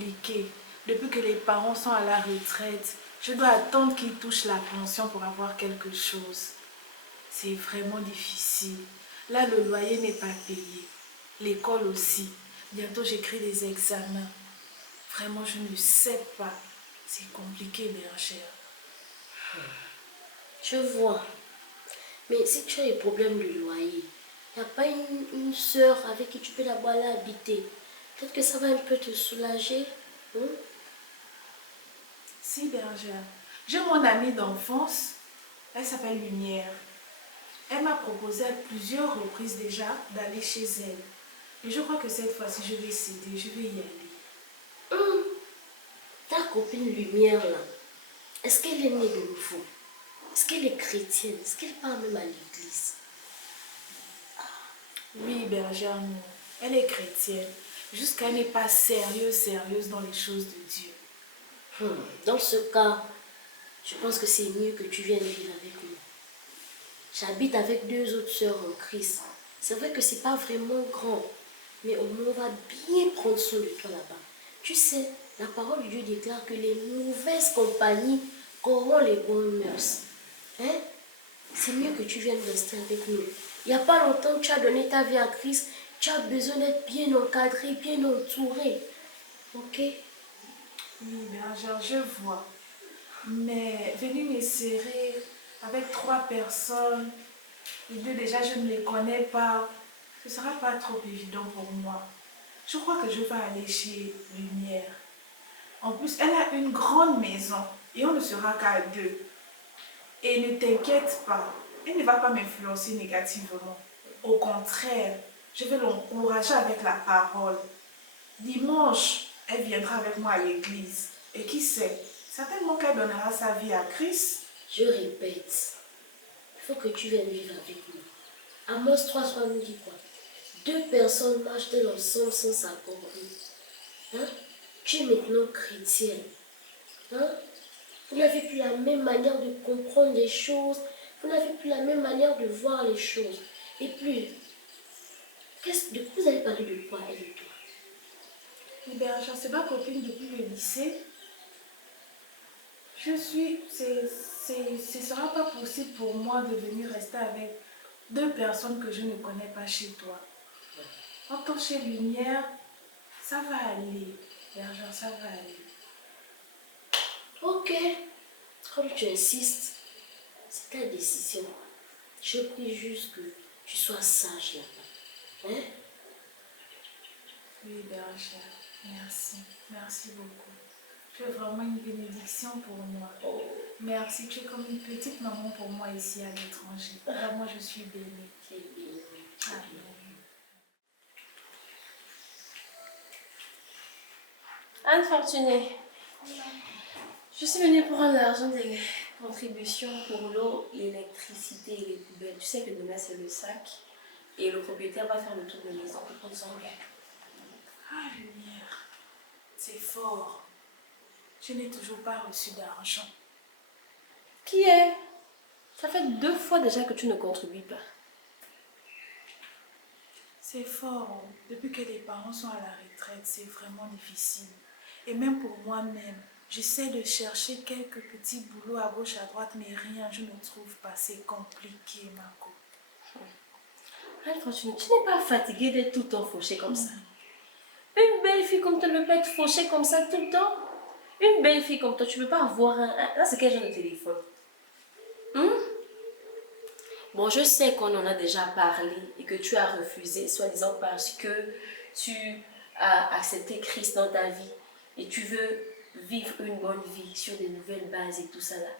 compliqué. Depuis que les parents sont à la retraite, je dois attendre qu'ils touchent la pension pour avoir quelque chose. C'est vraiment difficile. Là, le loyer n'est pas payé. L'école aussi. Bientôt, j'écris des examens. Vraiment, je ne sais pas. C'est compliqué, Bergère. Je vois. Mais si tu as des problèmes de loyer, il n'y a pas une soeur avec qui tu peux d'abord aller habiter. Peut-être que ça va un peu te soulager. Hein? Si, Bergère. J'ai mon amie d'enfance. Elle s'appelle Lumière. Elle m'a proposé à plusieurs reprises déjà d'aller chez elle. Et je crois que cette fois-ci, je vais céder, je vais y aller. Hum, Ta copine Lumière, là, est-ce qu'elle est née de nouveau? Est-ce qu'elle est chrétienne? Est-ce qu'elle part même à l'église? Oui, Bergère, non. Elle est chrétienne. Jusqu'à n'est pas sérieuse dans les choses de Dieu. Dans ce cas, je pense que c'est mieux que tu viennes vivre avec nous. J'habite avec 2 autres sœurs en Christ. C'est vrai que c'est pas vraiment grand, mais au moins on va bien prendre soin de toi là-bas. Tu sais, la parole de Dieu déclare que les mauvaises compagnies corrompent les bonnes mœurs. Hein? C'est mieux que tu viennes rester avec nous. Il n'y a pas longtemps que tu as donné ta vie à Christ, tu as besoin d'être bien encadré, bien entouré. Ok? Oui, Bergère, je vois. Mais venir me serrer avec 3 personnes, les deux déjà je ne les connais pas, ce ne sera pas trop évident pour moi. Je crois que je vais aller chez Lumière. En plus, elle a une grande maison et on ne sera qu'à 2. Et ne t'inquiète pas, elle ne va pas m'influencer négativement. Au contraire, je vais l'encourager avec la parole. Dimanche, elle viendra avec moi à l'église. Et qui sait, certainement qu'elle donnera sa vie à Christ. Je répète, il faut que tu viennes vivre avec nous. Amos 3:3 nous dit quoi? 2 personnes marchent ensemble sans s'accorder. Hein? Tu es maintenant chrétienne. Hein? Vous n'avez plus la même manière de comprendre les choses. Vous n'avez plus la même manière de voir les choses. Et puis, de quoi vous avez parlé de quoi, elle et toi? Eh bien, je ne sais pas copine depuis le lycée. Ce ne sera pas possible pour moi de venir rester avec 2 personnes que je ne connais pas chez toi. En tant chez Lumière, ça va aller. Bergère, ça va aller. Ok, comme tu insistes, c'est ta décision. Je prie juste que tu sois sage là-bas. Hein? Oui, Bergère, merci. Merci beaucoup. Tu es vraiment une bénédiction pour moi. Merci, tu es comme une petite maman pour moi ici à l'étranger. Vraiment, je suis bénie. Tu es bénie. Amen. Anne Fortuné, je suis venue prendre l'argent des contributions pour l'eau, l'électricité et les poubelles. Tu sais que demain c'est le sac et le propriétaire va faire le tour de maison pour prendre son gain. Ah, Lumière, c'est fort. Je n'ai toujours pas reçu d'argent. Qui est? Ça fait 2 fois déjà que tu ne contribues pas. C'est fort. Depuis que les parents sont à la retraite, c'est vraiment difficile. Et même pour moi-même, j'essaie de chercher quelques petits boulots à gauche, à droite, mais rien, je ne trouve pas. C'est compliqué, Marco. Anne Fortuné, tu n'es pas fatiguée d'être tout le temps fauchée comme ça. Une belle fille comme toi ne peut pas être fauchée comme ça tout le temps. Une belle fille comme toi, tu ne peux pas avoir Là, c'est quel genre de téléphone? Bon, je sais qu'on en a déjà parlé et que tu as refusé, soi-disant parce que tu as accepté Christ dans ta vie et tu veux vivre une bonne vie sur des nouvelles bases et tout ça là.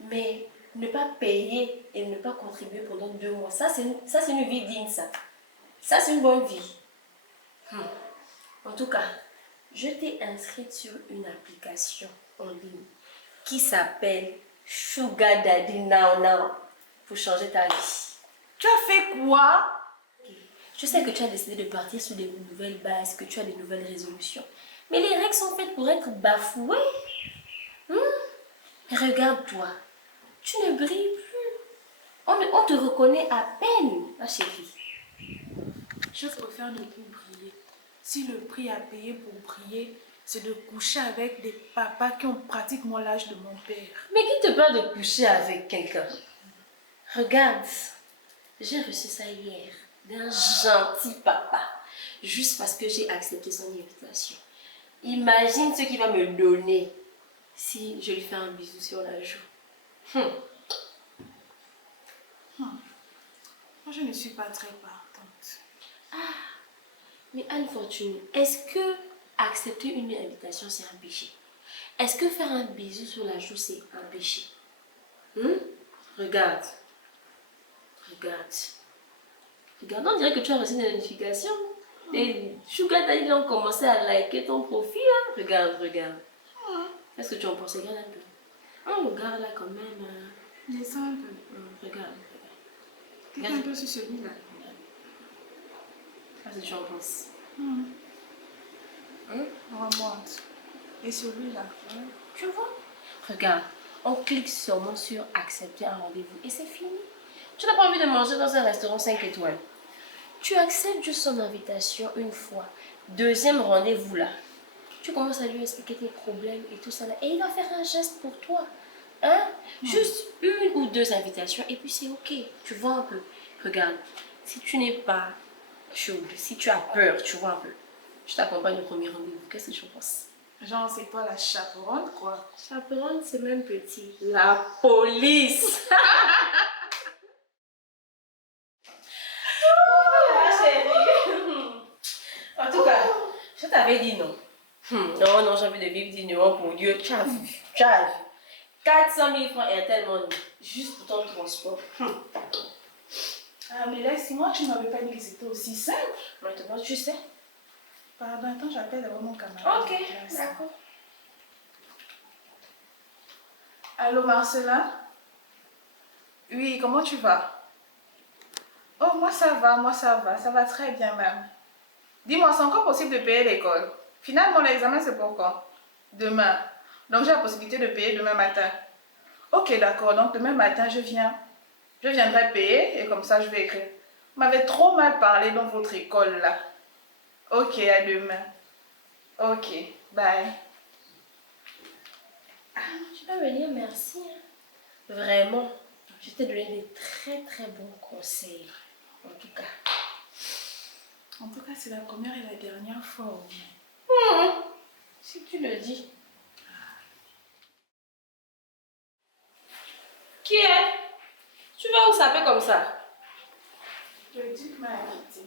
Mais ne pas payer et ne pas contribuer pendant 2 mois, ça c'est une vie digne, ça. Ça, c'est une bonne vie. En tout cas, je t'ai inscrite sur une application en ligne qui s'appelle Sugar Daddy Now Now pour changer ta vie. Tu as fait quoi? Je sais que tu as décidé de partir sur des nouvelles bases, que tu as des nouvelles résolutions. Mais les règles sont faites pour être bafouées. Regarde-toi, tu ne brilles plus. On te reconnaît à peine, ma chérie. Je préfère ne plus briller. si le prix à payer pour prier, c'est de coucher avec des papas qui ont pratiquement l'âge de mon père. Mais qui te parle de coucher avec quelqu'un? Regarde, j'ai reçu ça hier d'un gentil papa, juste parce que j'ai accepté son invitation. Imagine ce qu'il va me donner si je lui fais un bisou sur la joue. Moi, je ne suis pas très partante. Mais Anne Fortune, est-ce que accepter une invitation, c'est un péché? Est-ce que faire un bisou sur la joue, c'est un péché? Regarde. Regarde. Regarde, on dirait que tu as reçu une notification. Les Sugar Daddy ont commencé à liker ton profil. Hein? Regarde, regarde. Qu'est-ce que tu en penses? Regarde un peu. Oh, regarde là quand même. Descends un peu. Regarde, Clique un peu sur celui-là. Qu'est-ce que tu en penses? Remonte. Et celui-là. Tu vois? Regarde, on clique seulement sur accepter un rendez-vous et c'est fini. Tu n'as pas envie de manger dans un restaurant 5 étoiles. Tu acceptes juste son invitation une fois. Deuxième rendez-vous là. Tu commences à lui expliquer tes problèmes et tout ça là. Et il va faire un geste pour toi. Hein? Juste une ou deux invitations et puis c'est ok. Tu vois un peu. Regarde, si tu n'es pas chaude, si tu as peur, tu vois un peu. Je t'accompagne au premier rendez-vous. Qu'est-ce que tu en penses? Genre, c'est toi la chaperonne, quoi. Chaperonne, c'est même petit. La police! En tout cas, je t'avais dit non. Non, non, j'ai envie de vivre dignement pour Dieu. Tu as vu, tu as vu. 400 000 francs et tellement juste pour ton transport. Ah, mais laisse-moi, tu ne m'avais pas dit que c'était aussi simple. Maintenant, tu sais. Pardon, attends, j'appelle d'abord mon camarade. Ok, d'accord. Allô, Marcelin? Oui, comment tu vas? Oh, moi ça va très bien même. Dis-moi, c'est encore possible de payer l'école? Finalement, l'examen c'est pour quand? Demain. Donc j'ai la possibilité de payer demain matin. Ok, d'accord, donc demain matin je viens. Je viendrai payer et comme ça je vais écrire. Vous m'avez trop mal parlé dans votre école là. Ok, à demain. Ok, bye. Tu peux me dire merci. Hein. Vraiment, je t'ai donné des très très bons conseils. En tout cas. En tout cas, c'est la première et la dernière fois. Au moins. Si tu le dis. Qui est? Tu vas où s'appeler comme ça? Le duc m'a invité.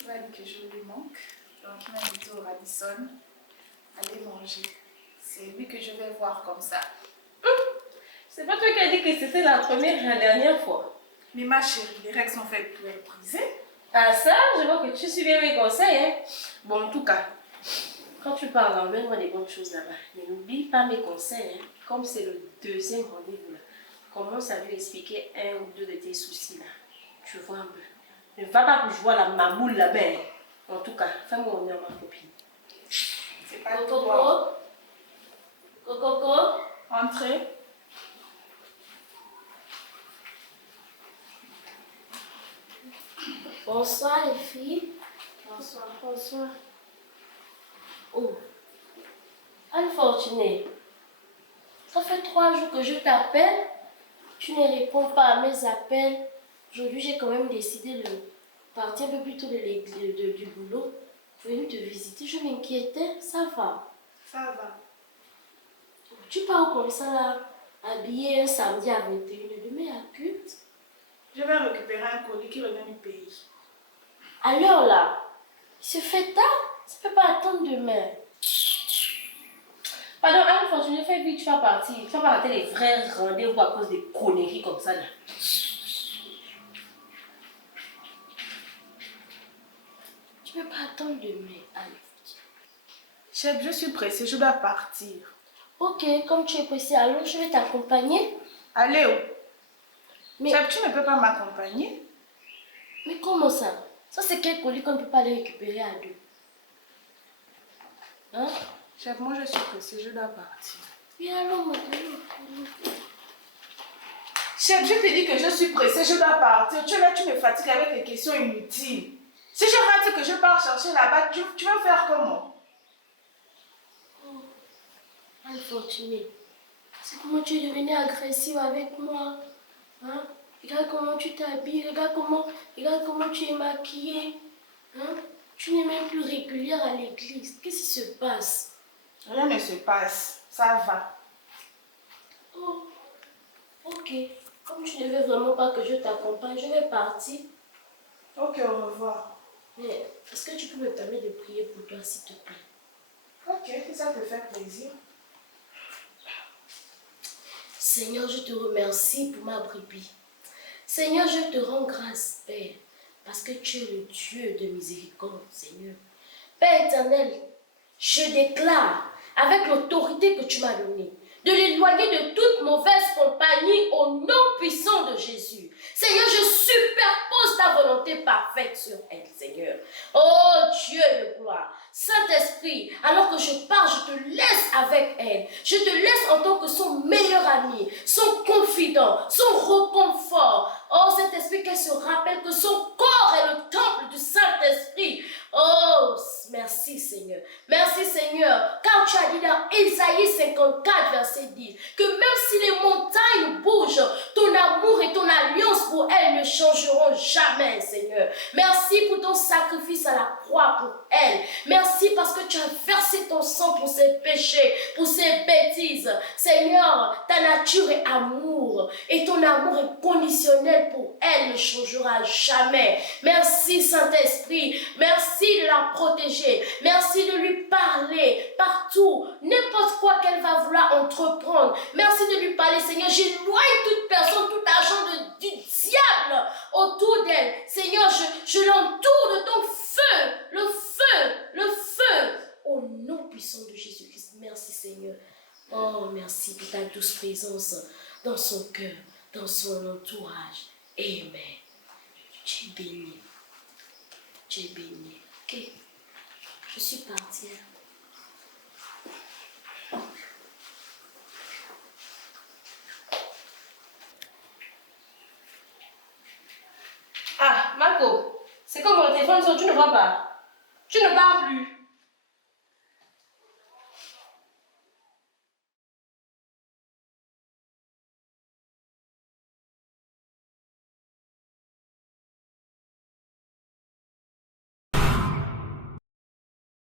Il m'a dit que je lui manque. Donc il m'a invité au Radisson. Aller manger. C'est lui que je vais voir comme ça. C'est pas toi qui as dit que c'était la première et la dernière fois. Mais ma chérie, les règles sont faites pour être brisées. Ah ça, je vois que tu suis bien mes conseils. Hein. Bon, en tout cas, quand tu parles, emmène-moi des bonnes choses là-bas. Mais n'oublie pas mes conseils. Hein. Comme c'est le deuxième rendez-vous là, commence à lui expliquer un ou deux de tes soucis là. Tu vois un peu. Ne va pas pour jouer à la mamoule là-bas. Hein. En tout cas, fais-moi honneur ma copine. C'est pas Coco, toi. Coco. Entrez. Bonsoir les filles. Bonsoir. Oh. Anne Fortunée, ça fait 3 jours que je t'appelle. Tu ne réponds pas à mes appels. Aujourd'hui, j'ai quand même décidé de partir un peu plus tôt du boulot. Venir te visiter, je m'inquiétais. Ça va? Ça va. Tu pars comme ça là, habillé un samedi à 21h demain à culte. Je vais récupérer un colis qui revient du pays. À l'heure là, il se fait tard. Ça ne peut pas attendre demain. Pardon, Anne Fortunée, fais vite, tu vas partir. Tu vas pas rater les vrais rendez-vous à cause des conneries comme ça là. Tu ne peux pas attendre demain, Anne. Chef, je suis pressée, je dois partir. Ok, comme tu es pressé, alors je vais t'accompagner. Allez où? Mais, Chef, tu ne peux pas m'accompagner? mais comment ça? Ça c'est quel colis qu'on ne peut pas les récupérer à deux? Hein? Chef, moi je suis pressée, je dois partir. Oui, alors, Chef, je te dis que je suis pressée, je dois partir. Tu es là, tu me fatigues avec les questions inutiles. Si je rate que je pars chercher là-bas, tu vas faire comment? Oh, Anne-Fortunée, c'est comment tu es devenue agressive avec moi. Hein? Regarde comment tu t'habilles, regarde comment tu es maquillée. Hein? Tu n'es même plus régulière à l'église. Qu'est-ce qui se passe? Rien ne se passe, ça va. Oh, ok. Comme tu ne veux vraiment pas que je t'accompagne, je vais partir. Ok, au revoir. Mais est-ce que tu peux me permettre de prier pour toi, s'il te plaît? Ok, si ça te fait plaisir. Seigneur, je te remercie pour ma brebis. Seigneur, je te rends grâce, Père, parce que tu es le Dieu de miséricorde, Seigneur. Père éternel, je déclare, avec l'autorité que tu m'as donnée, de l'éloigner de toute mauvaise compagnie au nom puissant de Jésus. Seigneur, je superpose ta volonté parfaite sur elle, Seigneur. Oh Dieu de gloire, Saint-Esprit, alors que je pars, je te laisse avec elle. Je te laisse en tant que son meilleur ami, son confident, son réconfort. Oh Saint-Esprit, qu'elle se rappelle que son corps est le temple du Saint-Esprit. Oh, merci Seigneur. Merci Seigneur, car tu as dit dans Ésaïe 54, verset 10, que même si les montagnes bougent, ton amour et ton alliance pour elles ne changeront jamais, Seigneur. Merci pour ton sacrifice à la croix pour elle. Merci parce que tu as versé ton sang pour ses péchés, pour ses bêtises. Seigneur, ta nature est amour et ton amour est conditionnel pour elle, ne changera jamais. Merci Saint-Esprit, merci de la protéger, merci de lui parler partout, n'importe quoi qu'elle va vouloir entreprendre. Merci de lui parler, Seigneur. J'éloigne toute personne, tout agent du diable autour d'elle. Seigneur, je l'entoure de ton feu, le feu, au nom puissant de Jésus-Christ. Merci Seigneur. Oh, merci pour ta douce présence dans son cœur, dans son entourage. Amen. Tu es béni. Tu es béni. Ok. Je suis partie. Ah, Marco, c'est comme mon téléphone sonne, tu ne vois pas. Tu ne parles plus.